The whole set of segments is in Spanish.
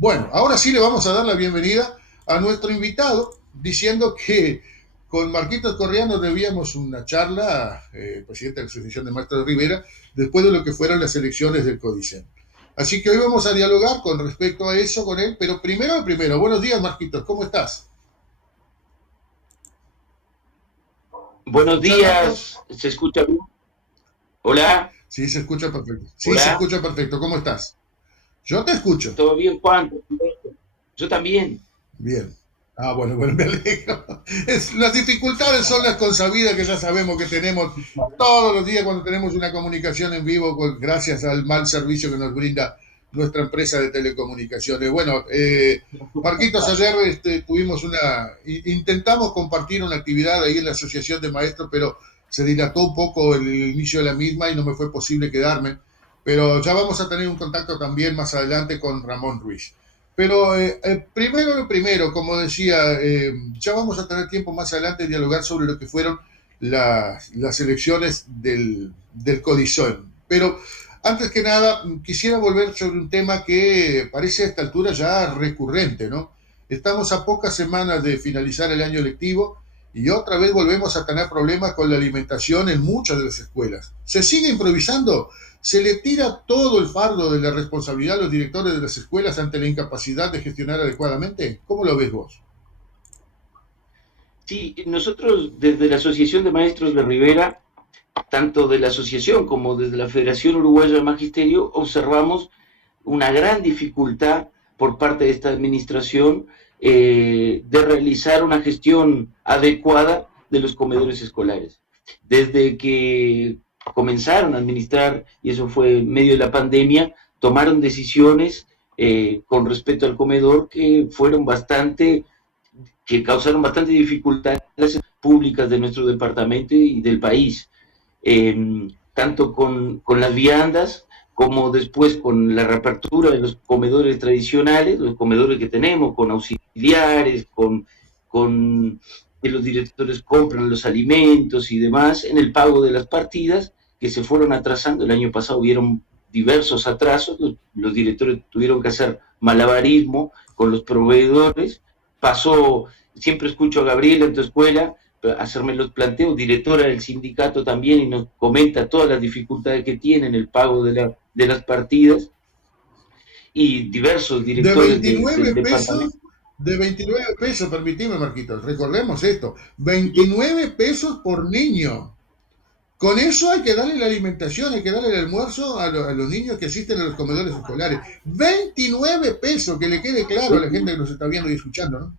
Bueno, ahora sí le vamos a dar la bienvenida a nuestro invitado, diciendo que con Marquitos Correa nos debíamos una charla, presidente de la Asociación de Maestros de Rivera, después de lo que fueron las elecciones del CODICEN. Así que hoy vamos a dialogar con respecto a eso con él, pero primero, buenos días Marquitos, ¿cómo estás? ¿Me Buenos escuchás, Marcos? días, ¿se escucha bien? Hola, Sí, se escucha perfecto. Sí, se hola, escucha perfecto. ¿Cómo estás? Yo te escucho. ¿todo bien, Juan? Yo también. Bien. Ah, bueno, me alegro. Las dificultades son las consabidas que ya sabemos que tenemos todos los días cuando tenemos una comunicación en vivo, pues, gracias al mal servicio que nos brinda nuestra empresa de telecomunicaciones. Bueno, Marquitos, ayer tuvimos intentamos compartir una actividad ahí en la Asociación de Maestros, pero se dilató un poco el inicio de la misma y no me fue posible quedarme. Pero ya vamos a tener un contacto también más adelante con Ramón Ruiz. Pero primero lo primero, como decía, ya vamos a tener tiempo más adelante de dialogar sobre lo que fueron las elecciones del Codizón. Pero antes que nada, quisiera volver sobre un tema que parece a esta altura ya recurrente, ¿no? Estamos a pocas semanas de finalizar el año lectivo y otra vez volvemos a tener problemas con la alimentación en muchas de las escuelas. ¿Se sigue improvisando? ¿Se le tira todo el fardo de la responsabilidad a los directores de las escuelas ante la incapacidad de gestionar adecuadamente? ¿Cómo lo ves vos? Sí, nosotros desde la Asociación de Maestros de Rivera, tanto de la asociación como desde la Federación Uruguaya de Magisterio, observamos una gran dificultad por parte de esta administración de realizar una gestión adecuada de los comedores escolares. Desde que comenzaron a administrar, y eso fue en medio de la pandemia, tomaron decisiones con respecto al comedor que causaron bastante dificultad en las públicas de nuestro departamento y del país, tanto con las viandas como después con la reapertura de los comedores tradicionales, los comedores que tenemos, con auxiliares, con que los directores compran los alimentos y demás, en el pago de las partidas que se fueron atrasando. El año pasado hubieron diversos atrasos, los directores tuvieron que hacer malabarismo con los proveedores. Pasó, siempre escucho a Gabriela en tu escuela hacerme los planteos, directora del sindicato también, y nos comenta todas las dificultades que tiene en el pago de las partidas, y diversos De directores del 29 pesos, departamento. de 29 pesos, permitime, Marquitos, recordemos esto, 29 pesos por niño. Con eso hay que darle la alimentación, hay que darle el almuerzo a los niños que asisten a los comedores escolares. 29 pesos, que le quede claro a la gente que nos está viendo y escuchando, ¿no?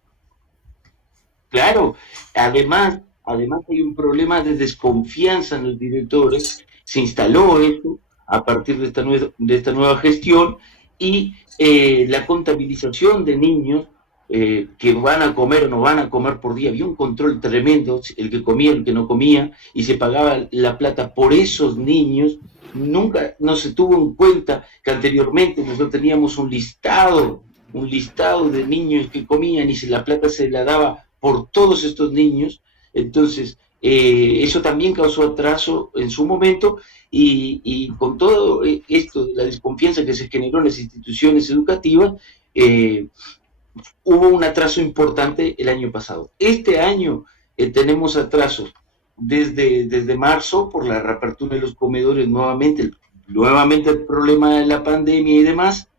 Claro, además hay un problema de desconfianza en los directores. Se instaló eso a partir de esta nueva gestión, y la contabilización de niños que van a comer o no van a comer por día. Había un control tremendo, el que comía, el que no comía, y se pagaba la plata por esos niños. Nunca no se tuvo en cuenta que anteriormente nosotros teníamos un listado de niños que comían, y la plata se la daba por todos estos niños. Entonces, eso también causó atraso en su momento, y con todo esto, la desconfianza que se generó en las instituciones educativas, eh, hubo un atraso importante el año pasado. Este año tenemos atrasos desde marzo por la reapertura de los comedores nuevamente el problema de la pandemia y demás.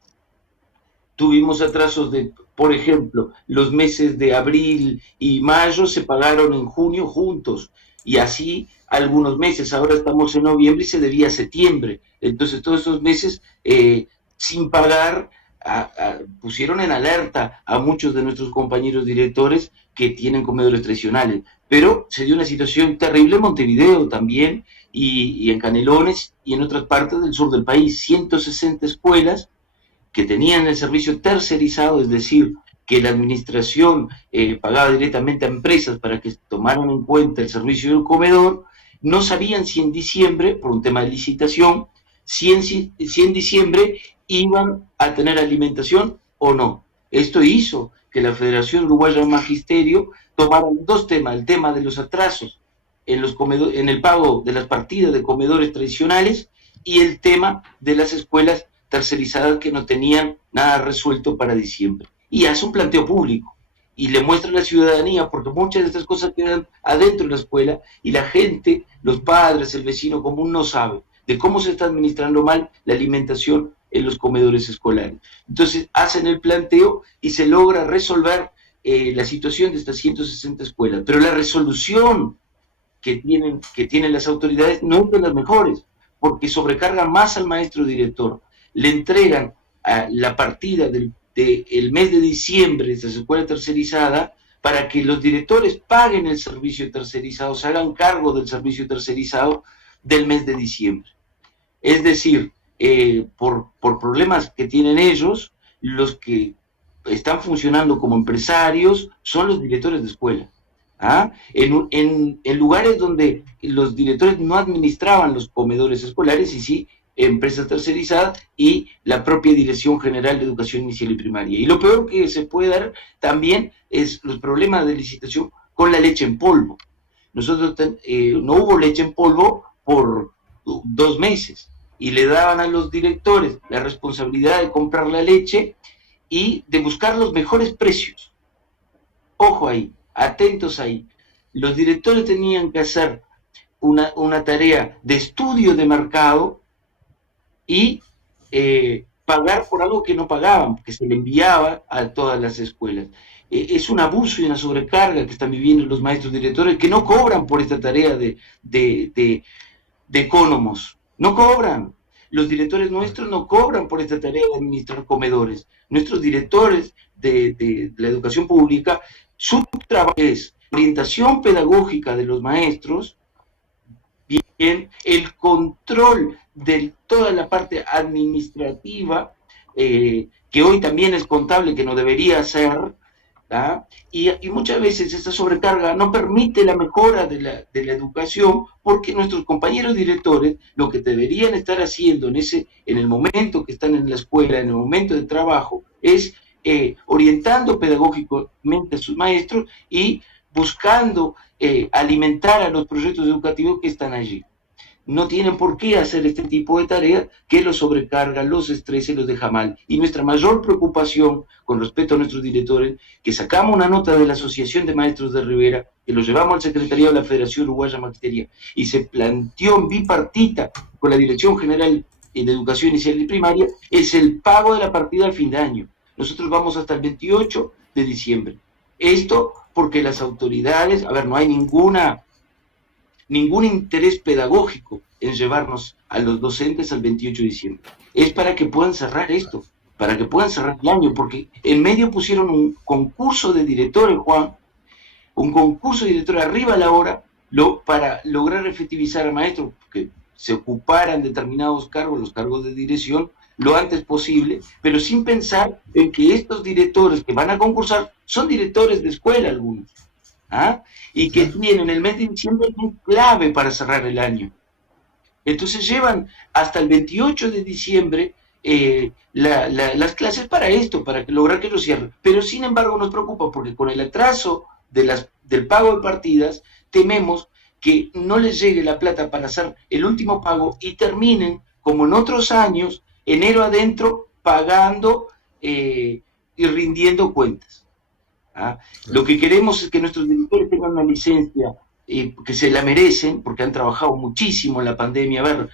Tuvimos atrasos por ejemplo, los meses de abril y mayo se pagaron en junio juntos, y así algunos meses. Ahora estamos en noviembre y se debía a septiembre. Entonces, todos esos meses sin pagar pusieron en alerta a muchos de nuestros compañeros directores que tienen comedores tradicionales. Pero se dio una situación terrible en Montevideo también, y en Canelones y en otras partes del sur del país. 160 escuelas que tenían el servicio tercerizado, es decir, que la administración pagaba directamente a empresas para que tomaran en cuenta el servicio del comedor. No sabían si en diciembre, por un tema de licitación, si en diciembre iban a tener alimentación o no. Esto hizo que la Federación Uruguaya de Magisterio tomara dos temas: el tema de los atrasos en el pago de las partidas de comedores tradicionales, y el tema de las escuelas tercerizadas que no tenían nada resuelto para diciembre. Y hace un planteo público y le muestra a la ciudadanía, porque muchas de estas cosas quedan adentro de la escuela y la gente, los padres, el vecino común no sabe de cómo se está administrando mal la alimentación en los comedores escolares. Entonces hacen el planteo y se logra resolver la situación de estas 160 escuelas, pero la resolución que tienen las autoridades no es de las mejores, porque sobrecargan más al maestro director, le entregan la partida del mes de diciembre de esta escuela tercerizada para que los directores paguen el servicio tercerizado, se hagan cargo del servicio tercerizado del mes de diciembre. Es decir, por problemas que tienen ellos, los que están funcionando como empresarios son los directores de escuela. ¿Ah? En lugares donde los directores no administraban los comedores escolares y sí empresas tercerizadas y la propia Dirección General de Educación Inicial y Primaria. Y lo peor que se puede dar también es los problemas de licitación con la leche en polvo. Nosotros no hubo leche en polvo por 2 meses y le daban a los directores la responsabilidad de comprar la leche y de buscar los mejores precios. Ojo ahí, atentos ahí. Los directores tenían que hacer una tarea de estudio de mercado y pagar por algo que no pagaban, que se le enviaba a todas las escuelas. Es un abuso y una sobrecarga que están viviendo los maestros directores que no cobran por esta tarea de ecónomos. No cobran. Los directores nuestros no cobran por esta tarea de administrar comedores. Nuestros directores de la educación pública, su trabajo es orientación pedagógica de los maestros, bien, el control de toda la parte administrativa, que hoy también es contable, que no debería ser, y muchas veces esta sobrecarga no permite la mejora de la educación, porque nuestros compañeros directores lo que deberían estar haciendo en el momento que están en la escuela, en el momento de trabajo, es orientando pedagógicamente a sus maestros y buscando alimentar a los proyectos educativos que están allí. No tienen por qué hacer este tipo de tareas que los sobrecarga, los estresa y los deja mal. Y nuestra mayor preocupación con respecto a nuestros directores, que sacamos una nota de la Asociación de Maestros de Rivera, que lo llevamos al Secretariado de la Federación Uruguaya Magisteria, y se planteó en bipartita con la Dirección General de Educación Inicial y Primaria, es el pago de la partida al fin de año. Nosotros vamos hasta el 28 de diciembre. Esto porque las autoridades, no hay ningún interés pedagógico en llevarnos a los docentes al 28 de diciembre. Es para que puedan cerrar esto, para que puedan cerrar el año, porque en medio pusieron un concurso de directores, Juan, un concurso de directores arriba a la hora, para lograr efectivizar a maestros que se ocuparan determinados cargos, los cargos de dirección, lo antes posible, pero sin pensar en que estos directores que van a concursar son directores de escuela algunos. Y que tienen el mes de diciembre muy clave para cerrar el año. Entonces llevan hasta el 28 de diciembre las clases para esto, para lograr que lo cierren. Pero sin embargo nos preocupa porque con el atraso del pago de partidas, tememos que no les llegue la plata para hacer el último pago y terminen, como en otros años, enero adentro, pagando y rindiendo cuentas. Lo que queremos es que nuestros directores tengan una licencia que se la merecen, porque han trabajado muchísimo en la pandemia.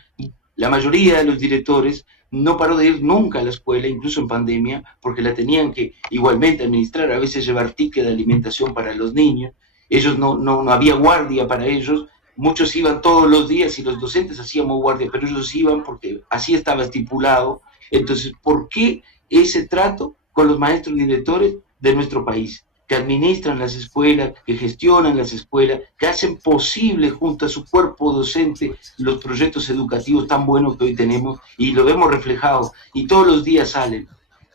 La mayoría de los directores no paró de ir nunca a la escuela, incluso en pandemia, porque la tenían que igualmente administrar, a veces llevar ticket de alimentación para los niños. Ellos no había guardia para ellos, muchos iban todos los días y los docentes hacíamos guardia, pero ellos iban porque así estaba estipulado. Entonces, ¿por qué ese trato con los maestros directores de nuestro país? Que administran las escuelas, que gestionan las escuelas, que hacen posible junto a su cuerpo docente los proyectos educativos tan buenos que hoy tenemos, y lo vemos reflejado, y todos los días salen.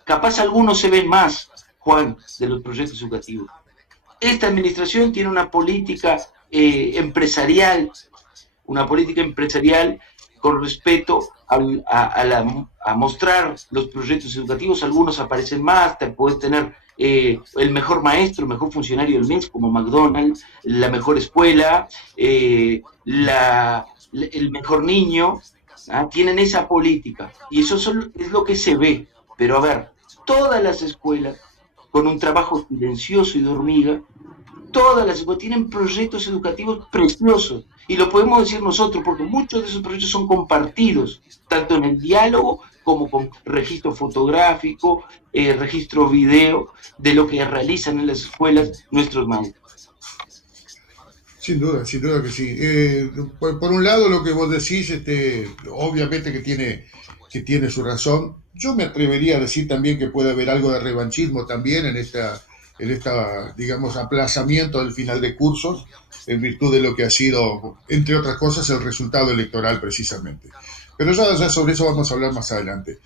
Capaz algunos se ven más, Juan, de los proyectos educativos. Esta administración tiene una política empresarial con respecto a mostrar los proyectos educativos. Algunos aparecen más, te puedes tener el mejor maestro, el mejor funcionario del mes, como McDonald's, la mejor escuela, el mejor niño, tienen esa política, y eso es lo que se ve. Pero a ver, todas las escuelas, con un trabajo silencioso y de hormiga, todas las escuelas tienen proyectos educativos preciosos, y lo podemos decir nosotros, porque muchos de esos proyectos son compartidos, tanto en el diálogo como con registro fotográfico, registro video, de lo que realizan en las escuelas nuestros maestros. Sin duda que sí. Por un lado, lo que vos decís, obviamente que tiene su razón. Yo me atrevería a decir también que puede haber algo de revanchismo también en esta, digamos, aplazamiento del final de cursos, en virtud de lo que ha sido, entre otras cosas, el resultado electoral precisamente. Pero ya sobre eso vamos a hablar más adelante.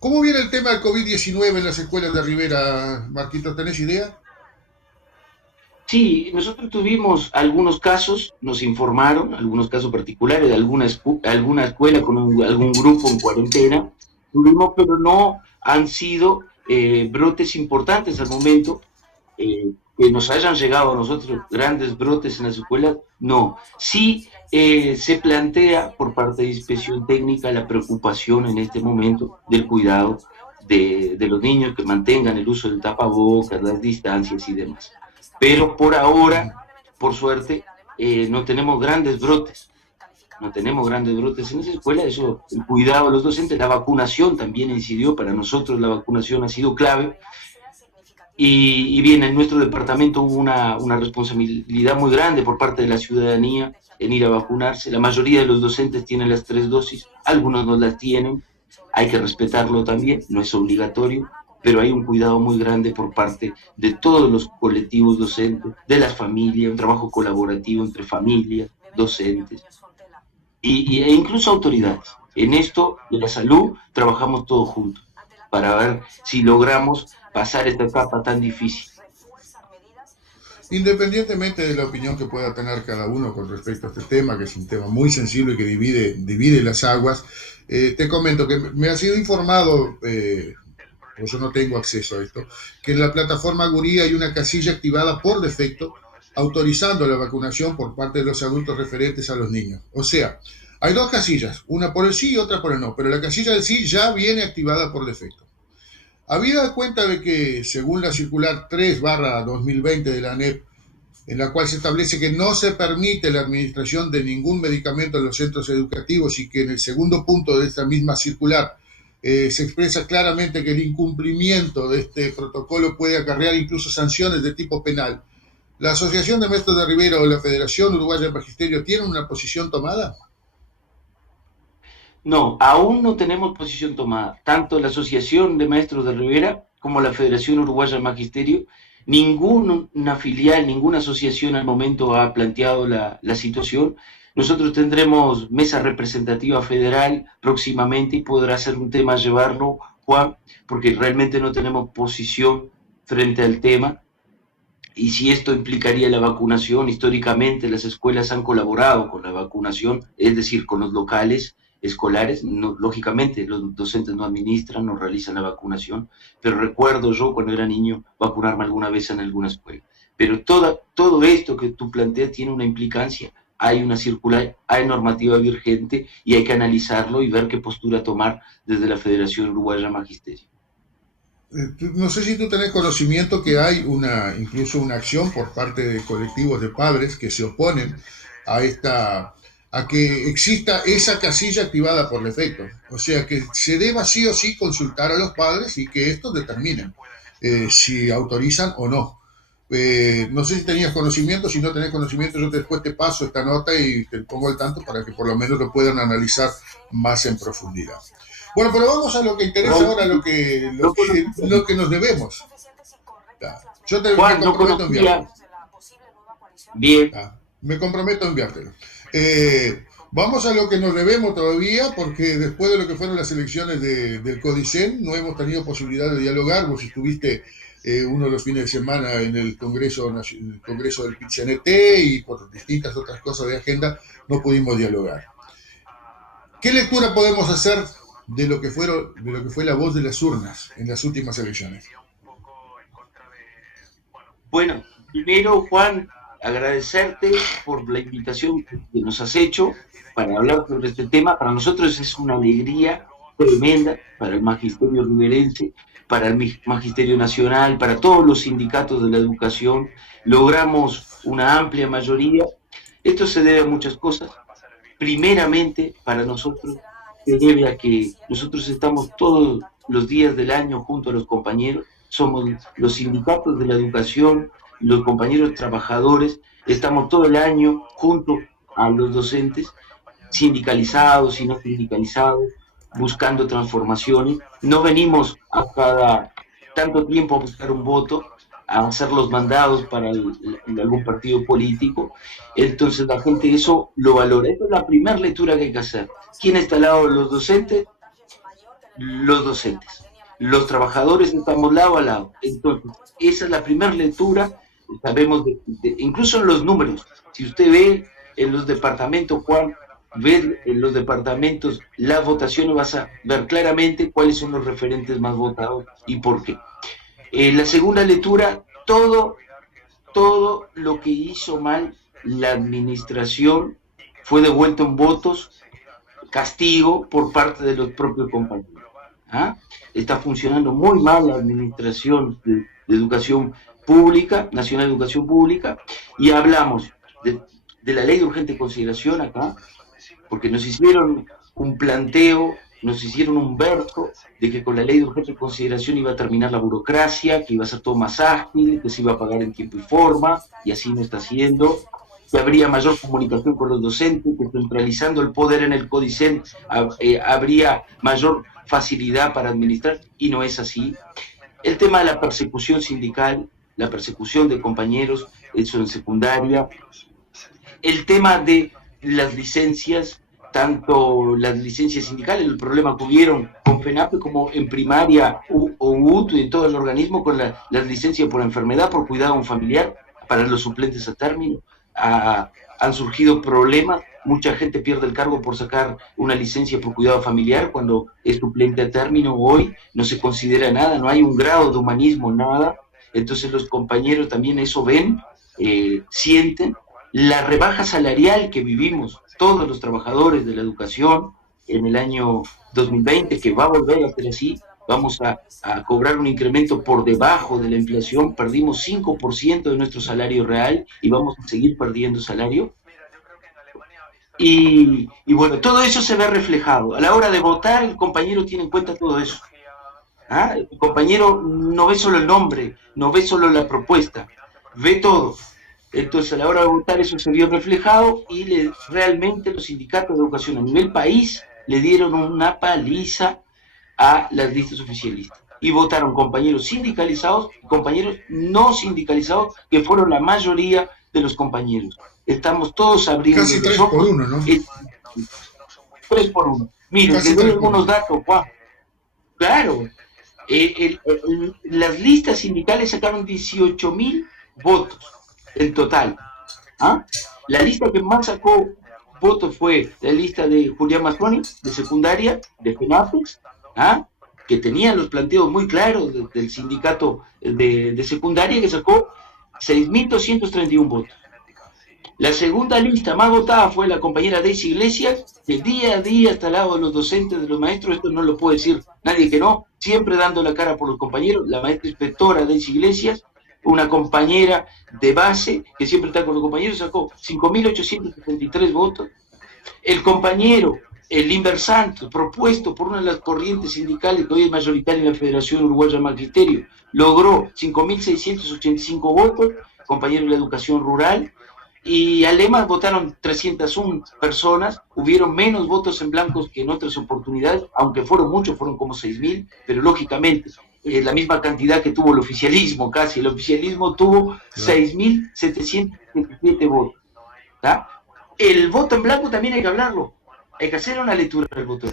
¿Cómo viene el tema del COVID-19 en las escuelas de Rivera, Marquito? ¿Tenés idea? Sí, nosotros tuvimos algunos casos, nos informaron, algunos casos particulares de alguna escuela con algún grupo en cuarentena, tuvimos, pero no han sido brotes importantes al momento, que nos hayan llegado a nosotros grandes brotes en las escuelas, no. Sí se plantea por parte de inspección técnica la preocupación en este momento del cuidado de los niños, que mantengan el uso del tapabocas, las distancias y demás. Pero por ahora, por suerte, no tenemos grandes brotes. No tenemos grandes brotes en esa escuela, eso, el cuidado de los docentes, la vacunación también incidió, para nosotros la vacunación ha sido clave, y bien, en nuestro departamento hubo una responsabilidad muy grande por parte de la ciudadanía en ir a vacunarse. La mayoría de los docentes tienen las 3 dosis, algunos no las tienen, hay que respetarlo también, no es obligatorio, pero hay un cuidado muy grande por parte de todos los colectivos docentes, de las familias, un trabajo colaborativo entre familias, docentes e incluso autoridades. En esto de la salud trabajamos todos juntos para ver si logramos pasar esta etapa tan difícil. Independientemente de la opinión que pueda tener cada uno con respecto a este tema, que es un tema muy sensible y que divide las aguas, te comento que me ha sido informado, pues yo no tengo acceso a esto, que en la plataforma Gurí hay una casilla activada por defecto autorizando la vacunación por parte de los adultos referentes a los niños. O sea, hay dos casillas, una por el sí y otra por el no, pero la casilla del sí ya viene activada por defecto. Habida cuenta de que, según la circular 3/2020 de la ANEP, en la cual se establece que no se permite la administración de ningún medicamento en los centros educativos, y que en el segundo punto de esta misma circular se expresa claramente que el incumplimiento de este protocolo puede acarrear incluso sanciones de tipo penal, ¿la Asociación de Maestros de Rivera o la Federación Uruguaya de Magisterio tienen una posición tomada? No, aún no tenemos posición tomada. Tanto la Asociación de Maestros de Rivera como la Federación Uruguaya de Magisterio, ninguna filial, ninguna asociación al momento ha planteado la situación. Nosotros tendremos mesa representativa federal próximamente y podrá ser un tema llevarlo, Juan, porque realmente no tenemos posición frente al tema. Y si esto implicaría la vacunación, históricamente las escuelas han colaborado con la vacunación, es decir, con los locales escolares. No, lógicamente los docentes no administran, no realizan la vacunación, pero recuerdo yo cuando era niño vacunarme alguna vez en alguna escuela. Pero todo esto que tú planteas tiene una implicancia, hay una circular, hay normativa vigente y hay que analizarlo y ver qué postura tomar desde la Federación Uruguaya de Magisterio. No sé si tú tenés conocimiento que hay incluso una acción por parte de colectivos de padres que se oponen a que exista esa casilla activada por defecto. O sea, que se deba sí o sí consultar a los padres y que estos determinen si autorizan o no. No sé si tenías conocimiento, si no tenés conocimiento, yo después te paso esta nota y te pongo al tanto para que por lo menos lo puedan analizar más en profundidad. Bueno, pero vamos a lo que interesa ahora, lo que nos debemos. Yo me Juan, no comprometo a enviártelo. conocía bien. Me comprometo a enviártelo. Vamos a lo que nos debemos todavía, porque después de lo que fueron las elecciones del CODICEN, no hemos tenido posibilidad de dialogar. Vos estuviste uno de los fines de semana en el Congreso del PIT-CNT, y por distintas otras cosas de agenda no pudimos dialogar. ¿Qué lectura podemos hacer de lo que fue la voz de las urnas en las últimas elecciones? Bueno, primero, Juan, agradecerte por la invitación que nos has hecho para hablar sobre este tema. Para nosotros es una alegría tremenda, para el magisterio riverense, para el magisterio nacional, para todos los sindicatos de la educación. Logramos una amplia mayoría. Esto se debe a muchas cosas. Primeramente, para nosotros, se debe a que nosotros estamos todos los días del año junto a los compañeros, somos los sindicatos de la educación, los compañeros trabajadores, estamos todo el año junto a los docentes, sindicalizados y no sindicalizados, buscando transformaciones. No venimos a cada tanto tiempo a buscar un voto, a hacer los mandados para algún partido político. Entonces la gente eso lo valora. Esta es la primera lectura que hay que hacer. ¿Quién está al lado de los docentes? Los docentes. Los trabajadores estamos lado a lado. Entonces, esa es la primera lectura. Sabemos, incluso en los números, si usted ve en los departamentos, Juan, ver en los departamentos las votaciones, vas a ver claramente cuáles son los referentes más votados y por qué. La segunda lectura, todo lo que hizo mal la administración fue devuelto en votos, castigo por parte de los propios compañeros. ¿Ah? Está funcionando muy mal la administración de educación pública, Nacional de Educación Pública, y hablamos de la ley de urgente consideración acá, porque nos hicieron un planteo, nos hicieron un verso de que con la ley de urgente consideración iba a terminar la burocracia, que iba a ser todo más ágil, que se iba a pagar en tiempo y forma, y así no está haciendo, que habría mayor comunicación con los docentes, que centralizando el poder en el CODICEN habría mayor facilidad para administrar, y no es así. El tema de la persecución sindical, la persecución de compañeros, eso en secundaria, el tema de las licencias, tanto las licencias sindicales, el problema que hubieron con FENAPE como en primaria o UTU y en todo el organismo con las licencias por enfermedad, por cuidado a un familiar, para los suplentes a término. Han surgido problemas, mucha gente pierde el cargo por sacar una licencia por cuidado familiar cuando es suplente a término. Hoy no se considera nada, no hay un grado de humanismo, nada. Entonces los compañeros también eso ven, sienten. La rebaja salarial que vivimos todos los trabajadores de la educación en el año 2020, que va a volver a ser así, vamos a cobrar un incremento por debajo de la inflación, perdimos 5% de nuestro salario real y vamos a seguir perdiendo salario. Y bueno, todo eso se ve reflejado. A la hora de votar, el compañero tiene en cuenta todo eso. ¿Ah? El compañero no ve solo el nombre, no ve solo la propuesta, ve todo. Entonces, a la hora de votar, eso se vio reflejado y realmente los sindicatos de educación a nivel país le dieron una paliza a las listas oficialistas. Y votaron compañeros sindicalizados y compañeros no sindicalizados, que fueron la mayoría de los compañeros. Estamos todos abriendo casi 3 por 1, ¿no? 3 por 1. Miren, les doy algunos datos, Juan. Claro, las listas sindicales sacaron 18.000 votos en total. ¿Ah? La lista que más sacó votos fue la lista de Julián Mastroni, de secundaria, de FENAPEX, ¿ah? Que tenía los planteos muy claros del sindicato de secundaria, que sacó 6.231 votos. La segunda lista más votada fue la compañera Daisy Iglesias, que día a día está al lado de los docentes, de los maestros, esto no lo puede decir nadie que no, siempre dando la cara por los compañeros. La maestra inspectora Daisy Iglesias, una compañera de base que siempre está con los compañeros, sacó 5.873 votos. El compañero, el Limber Santos, propuesto por una de las corrientes sindicales que hoy es mayoritaria en la Federación Uruguaya de Magisterio, logró 5.685 votos, compañero de la educación rural, y además votaron 301 personas, hubieron menos votos en blancos que en otras oportunidades, aunque fueron muchos, fueron como 6.000, pero lógicamente la misma cantidad que tuvo el oficialismo, casi. El oficialismo tuvo 6.777 votos. ¿Tá? El voto en blanco también hay que hablarlo, hay que hacer una lectura del voto.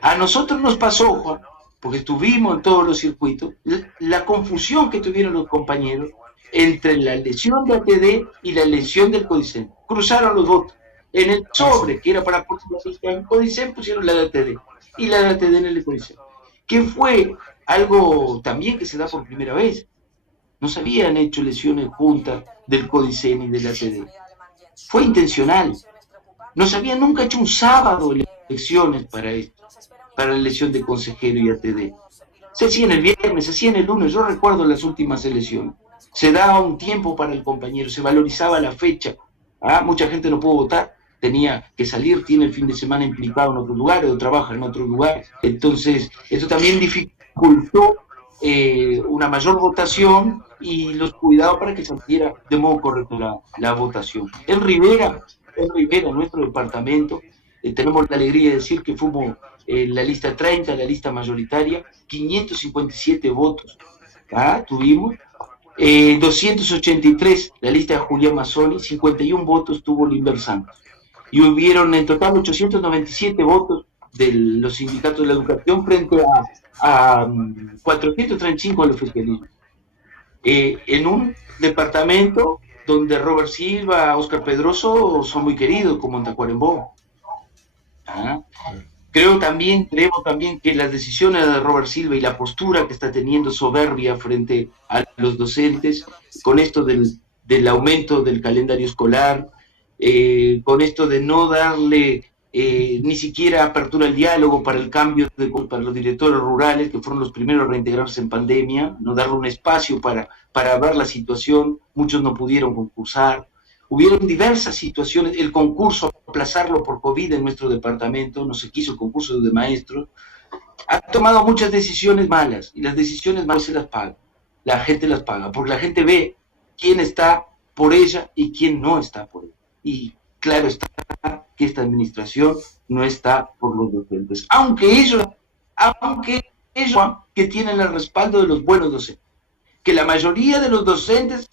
A nosotros nos pasó, Juan, porque estuvimos en todos los circuitos, la confusión que tuvieron los compañeros entre la elección de ATD y la elección del CODICEN. Cruzaron los votos. En el sobre, que era para poner la lista en CODICEN, pusieron la de ATD, y la de ATD en el CODICEN. Que fue algo también que se da por primera vez. no se habían hecho elecciones juntas del CODICEN y del ATD. Fue intencional. No se había nunca hecho un sábado elecciones para esto, para la elección de consejero y ATD. Se hacían el viernes, se hacían el lunes, yo recuerdo las últimas elecciones. Se daba un tiempo para el compañero, se valorizaba la fecha. Mucha gente no pudo votar, tenía que salir, tiene el fin de semana implicado en otro lugar o trabaja en otro lugar. Entonces, eso también dificultó una mayor votación y los cuidados para que se hiciera de modo correcto la votación. En Rivera, nuestro departamento, tenemos la alegría de decir que fuimos la lista 30, la lista mayoritaria, 557 votos tuvimos, 283 la lista de Julián Mazzoni, 51 votos tuvo Limber Santos. Y hubieron en total 897 votos de los sindicatos de la educación frente a 435 al oficialismo. En un departamento donde Robert Silva, Óscar Pedroso son muy queridos, como en Tacuarembó. Creemos también que las decisiones de Robert Silva y la postura que está teniendo soberbia frente a los docentes, con esto del aumento del calendario escolar, con esto de no darle ni siquiera apertura al diálogo para el cambio para los directores rurales, que fueron los primeros a reintegrarse en pandemia, no darle un espacio para ver la situación, muchos no pudieron concursar. Hubieron diversas situaciones, el concurso, aplazarlo por COVID en nuestro departamento, no se quiso el concurso de maestros, ha tomado muchas decisiones malas, y las decisiones malas se las paga, la gente las paga, porque la gente ve quién está por ella y quién no está por ella. Y claro está que esta administración no está por los docentes, aunque ellos que tienen el respaldo de los buenos docentes, que la mayoría de los docentes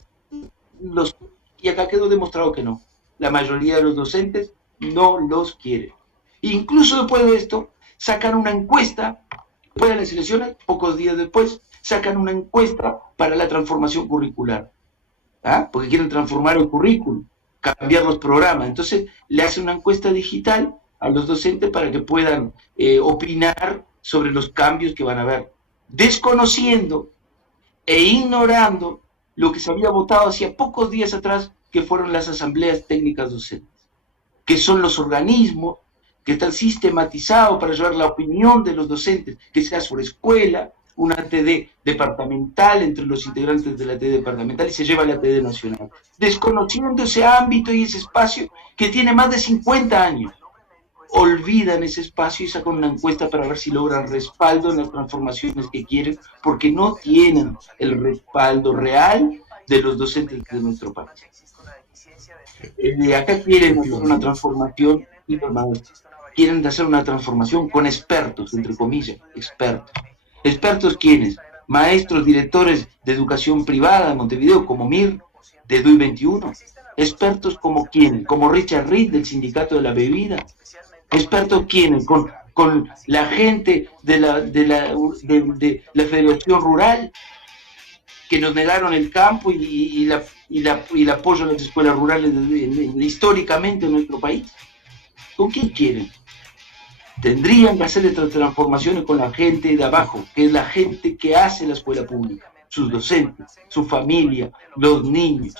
y acá quedó demostrado que no. La mayoría de los docentes no los quieren. Incluso después de esto, sacan una encuesta, después de las elecciones, pocos días después, sacan una encuesta para la transformación curricular. Porque quieren transformar el currículum, cambiar los programas. Entonces, le hacen una encuesta digital a los docentes para que puedan opinar sobre los cambios que van a haber, desconociendo e ignorando lo que se había votado hacía pocos días atrás, que fueron las asambleas técnicas docentes, que son los organismos que están sistematizados para llevar la opinión de los docentes, que sea sobre escuela, una ATD departamental entre los integrantes de la ATD departamental y se lleva a la ATD nacional, desconociendo ese ámbito y ese espacio que tiene más de 50 años. Olvidan ese espacio y sacan una encuesta para ver si logran respaldo en las transformaciones que quieren, porque no tienen el respaldo real de los docentes de nuestro país. Acá quieren hacer una transformación, quieren hacer una transformación con expertos, entre comillas, expertos. ¿Expertos quiénes? Maestros, directores de educación privada de Montevideo, como Mir, de DUI 21. ¿Expertos como quiénes? Como Richard Reed, del Sindicato de la Bebida. ¿Expertos quiénes? Con la gente de la Federación Rural, que nos negaron el campo y el apoyo a las escuelas rurales históricamente en nuestro país. ¿Con quién quieren? Tendrían que hacer estas transformaciones con la gente de abajo, que es la gente que hace la escuela pública, sus docentes, su familia, los niños,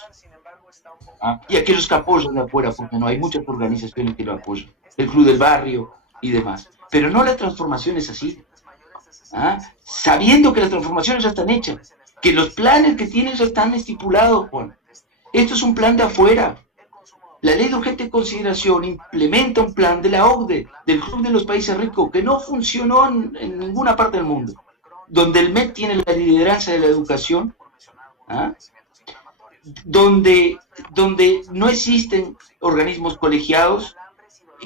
y aquellos que apoyan de afuera, porque no hay muchas organizaciones que lo apoyan, el Club del Barrio y demás, pero no las transformaciones así, sabiendo que las transformaciones ya están hechas, que los planes que tienen ya están estipulados, Juan. Esto es un plan de afuera. La Ley de Urgente Consideración implementa un plan de la OCDE, del Club de los Países Ricos, que no funcionó en ninguna parte del mundo, donde el MEC tiene la lideranza de la educación, donde no existen organismos colegiados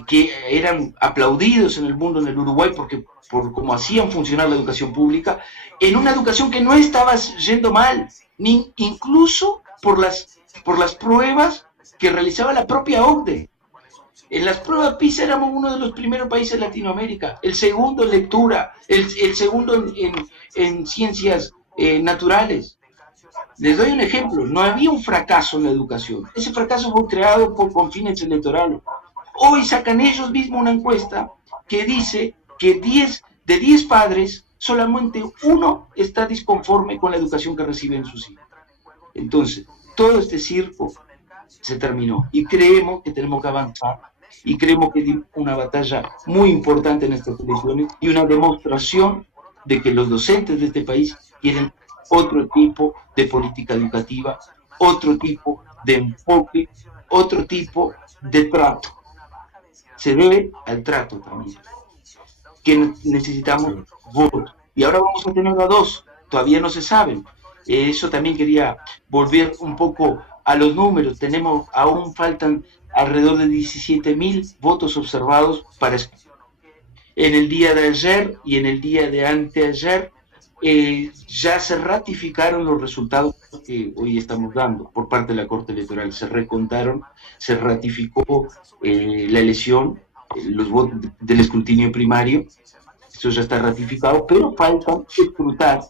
que eran aplaudidos en el mundo, en el Uruguay, por cómo hacían funcionar la educación pública, en una educación que no estaba yendo mal, incluso por las pruebas que realizaba la propia OCDE. En las pruebas PISA éramos uno de los primeros países de Latinoamérica, el segundo en lectura, el segundo en ciencias naturales. Les doy un ejemplo, no había un fracaso en la educación, ese fracaso fue creado con fines electorales. Hoy sacan ellos mismos una encuesta que dice que de 10 padres, solamente uno está disconforme con la educación que reciben sus hijos. Entonces, todo este circo se terminó y creemos que tenemos que avanzar y creemos que dimos una batalla muy importante en estas elecciones y una demostración de que los docentes de este país quieren otro tipo de política educativa, otro tipo de enfoque, otro tipo de trato. Se debe al trato también, que necesitamos votos. Y ahora vamos a tener a dos, todavía no se saben. Eso también quería volver un poco a los números. Aún faltan alrededor de 17.000 votos observados para en el día de ayer y en el día de anteayer. Ya se ratificaron los resultados que hoy estamos dando por parte de la Corte Electoral. Se recontaron, se ratificó la elección, los votos del escrutinio primario. Eso ya está ratificado, pero faltan escrutar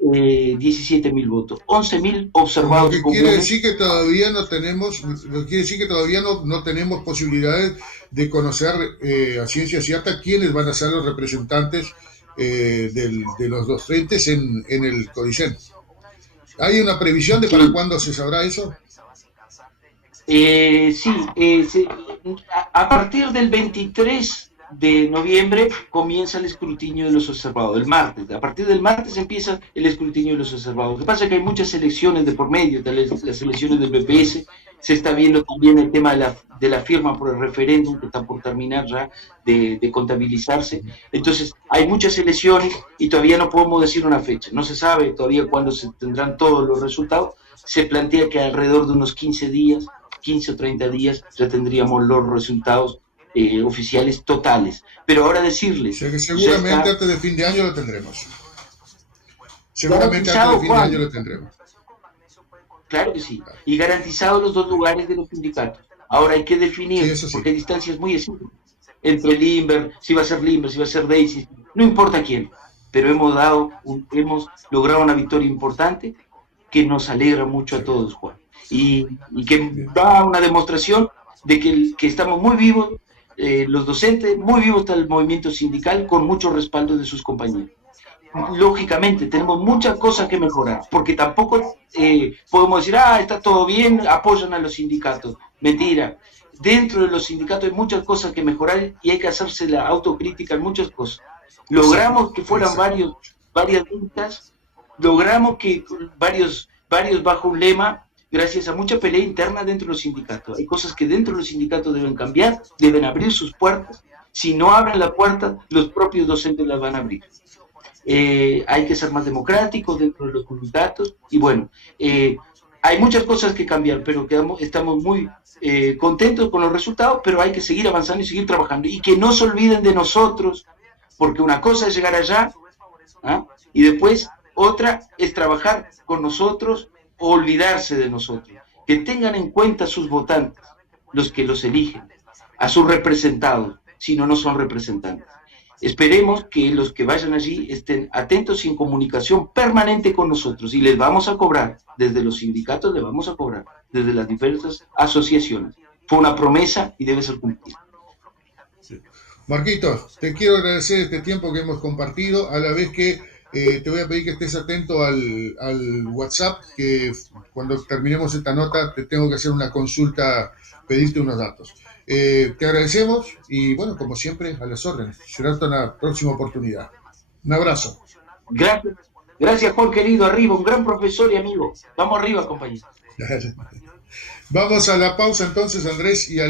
17.000 votos, 11.000 observados. Lo que quiere decir que todavía no tenemos, no tenemos posibilidades de conocer a ciencia cierta quiénes van a ser los representantes de los dos frentes en el Codicen. ¿Hay una previsión de para cuándo se sabrá eso? Sí, a partir del 23 de noviembre comienza el escrutinio de los observados, el martes. A partir del martes empieza el escrutinio de los observados. Lo que pasa es que hay muchas elecciones de por medio, de las elecciones del BPS. Se está viendo también el tema de la firma por el referéndum, que está por terminar ya de contabilizarse. Entonces, hay muchas elecciones y todavía no podemos decir una fecha. No se sabe todavía cuándo se tendrán todos los resultados. Se plantea que alrededor de unos 15 días, 15 o 30 días, ya tendríamos los resultados oficiales totales. Pero ahora decirles... O sea que seguramente antes de fin de año lo tendremos. Seguramente antes de fin de año lo tendremos. Claro que sí. Y garantizados los dos lugares de los sindicatos. Ahora hay que definir, sí, porque hay distancias muy exigentes entre Limber, si va a ser Limber, si va a ser Daisy, no importa quién, pero hemos logrado una victoria importante que nos alegra mucho a todos, Juan. Y que da una demostración de que estamos muy vivos, los docentes, muy vivos está el movimiento sindical, con mucho respaldo de sus compañeros. Lógicamente, tenemos muchas cosas que mejorar, porque tampoco podemos decir, está todo bien, apoyan a los sindicatos. Mentira. Dentro de los sindicatos hay muchas cosas que mejorar y hay que hacerse la autocrítica en muchas cosas. Logramos que fueran varias listas, logramos que varios bajo un lema, gracias a mucha pelea interna dentro de los sindicatos. Hay cosas que dentro de los sindicatos deben cambiar, deben abrir sus puertas. Si no abren la puerta, los propios docentes las van a abrir. Hay que ser más democráticos dentro de los sindicatos y bueno, hay muchas cosas que cambiar, pero estamos muy contentos con los resultados, pero hay que seguir avanzando y seguir trabajando y que no se olviden de nosotros, porque una cosa es llegar allá y después otra es trabajar con nosotros o olvidarse de nosotros. Que tengan en cuenta a sus votantes, los que los eligen, a sus representados, si no son representantes. Esperemos que los que vayan allí estén atentos y en comunicación permanente con nosotros y les vamos a cobrar, desde los sindicatos les vamos a cobrar, desde las diversas asociaciones. Fue una promesa y debe ser cumplida. Sí. Marquitos, te quiero agradecer este tiempo que hemos compartido, a la vez que te voy a pedir que estés atento al WhatsApp, que cuando terminemos esta nota te tengo que hacer una consulta, pedirte unos datos. Te agradecemos y bueno, como siempre, a las órdenes. Será hasta una próxima oportunidad. Un abrazo. Gracias, Juan querido, arriba, un gran profesor y amigo. Vamos arriba, compañero. Vamos a la pausa entonces, Andrés, y a la